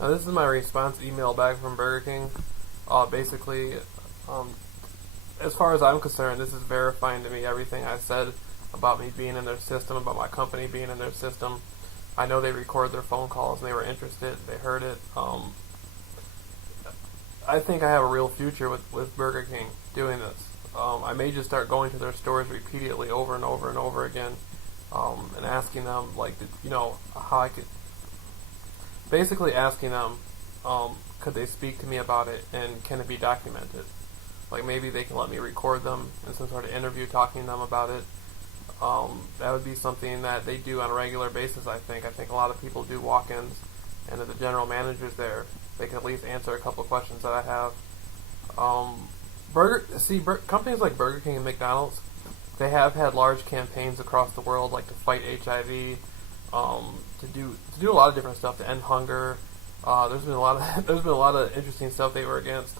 Now, this is my response email back from Burger King. Basically, um, as far as I'm concerned, this is verifying to me everything I said about me being in their system, about my company being in their system. I know they record their phone calls and they were interested. They heard it. I think I have a real future with Burger King doing this. I may just start going to their stores repeatedly over and over and over again, and asking them, like, how I could, basically asking them, could they speak to me about it and can it be documented? Like, maybe they can let me record them in some sort of interview talking to them about it. That would be something that they do on a regular basis, I think. I think a lot of people do walk-ins, and if the general manager's there, they can at least answer a couple of questions that I have. Companies like Burger King and McDonald's, they have had large campaigns across the world, like to fight HIV, to do a lot of different stuff to end hunger. There's been a lot of interesting stuff they were against.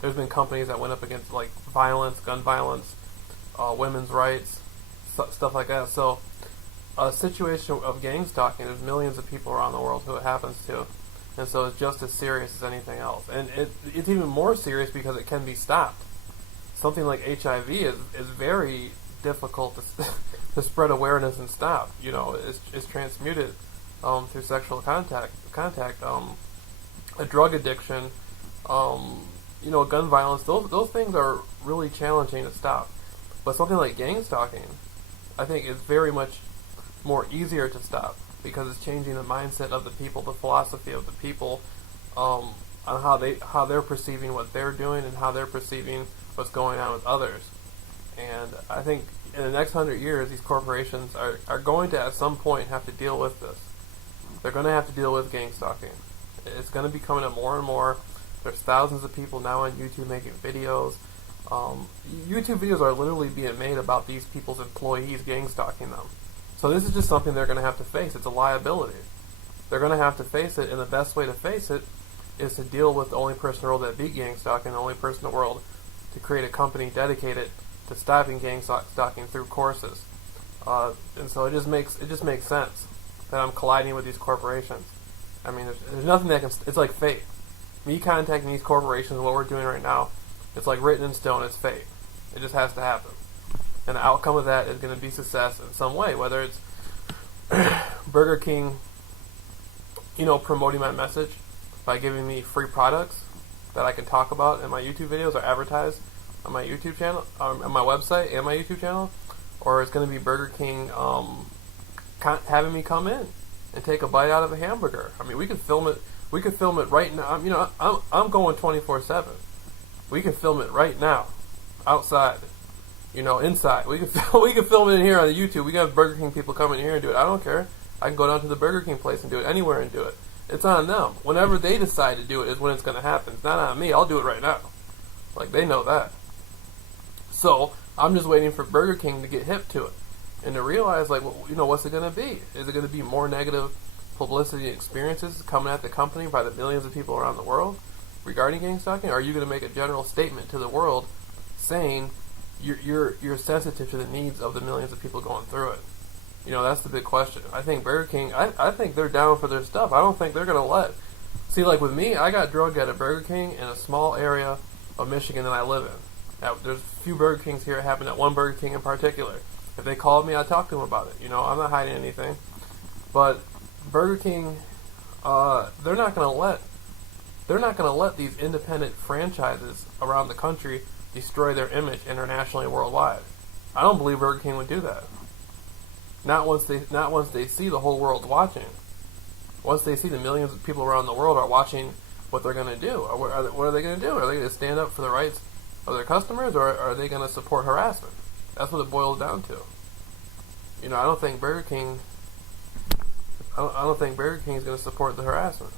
There's been companies that went up against like violence, gun violence, women's rights, stuff like that. So, a situation of gang stalking, there's millions of people around the world who it happens to, and so it's just as serious as anything else. And it's even more serious because it can be stopped. Something like HIV is very difficult to spread awareness and stop. It's transmuted through sexual contact. A drug addiction, gun violence. Those things are really challenging to stop. But something like gang stalking, I think, is very much more easier to stop because it's changing the mindset of the people, the philosophy of the people, on how they're perceiving what they're doing and how they're perceiving what's going on with others. And I think in the next 100 years, these corporations are going to at some point have to deal with this. They're going to have to deal with gang stalking. It's going to be coming up more and more. There's thousands of people now on YouTube making videos. YouTube videos are literally being made about these people's employees gang stalking them. So this is just something they're going to have to face. It's a liability. They're going to have to face it, and the best way to face it is to deal with the only person in the world that beat gang stalking, the only person in the world to create a company dedicated to stopping gang stalking through courses. And so it just makes sense that I'm colliding with these corporations. I mean, there's nothing that can. It's like fate. Me contacting these corporations, what we're doing right now, it's like written in stone. It's fate. It just has to happen. And the outcome of that is going to be success in some way, whether it's Burger King, promoting my message by giving me free products that I can talk about in my YouTube videos or advertise on my YouTube channel, on my website and my YouTube channel, or it's going to be Burger King having me come in and take a bite out of a hamburger. I mean, we could film it. We could film it right now. I'm going 24/7. We can film it right now, outside. Inside. We can film it in here on the YouTube. We got Burger King people come in here and do it. I don't care. I can go down to the Burger King place and do it anywhere and do it. It's on them. Whenever they decide to do it is when it's going to happen. It's not on me. I'll do it right now. Like, they know that. So, I'm just waiting for Burger King to get hip to it and to realize, like, what's it going to be? Is it going to be more negative publicity experiences coming at the company by the millions of people around the world regarding gang stalking? Or are you going to make a general statement to the world saying you're sensitive to the needs of the millions of people going through it? That's the big question. I think Burger King, I think they're down for their stuff. I don't think they're going to let. See, like with me, I got drugged at a Burger King in a small area of Michigan that I live in. Now, there's a few Burger Kings here. It happened at one Burger King in particular. If they called me, I'd talk to them about it. I'm not hiding anything. But Burger King, they're not going to let these independent franchises around the country destroy their image internationally and worldwide. I don't believe Burger King would do that. Not once they see the whole world watching. Once they see the millions of people around the world are watching what they're going to do. What are they going to do? Are they going to stand up for the rights of their customers, or are they going to support harassment? That's what it boils down to. I don't think Burger King is going to support the harassment.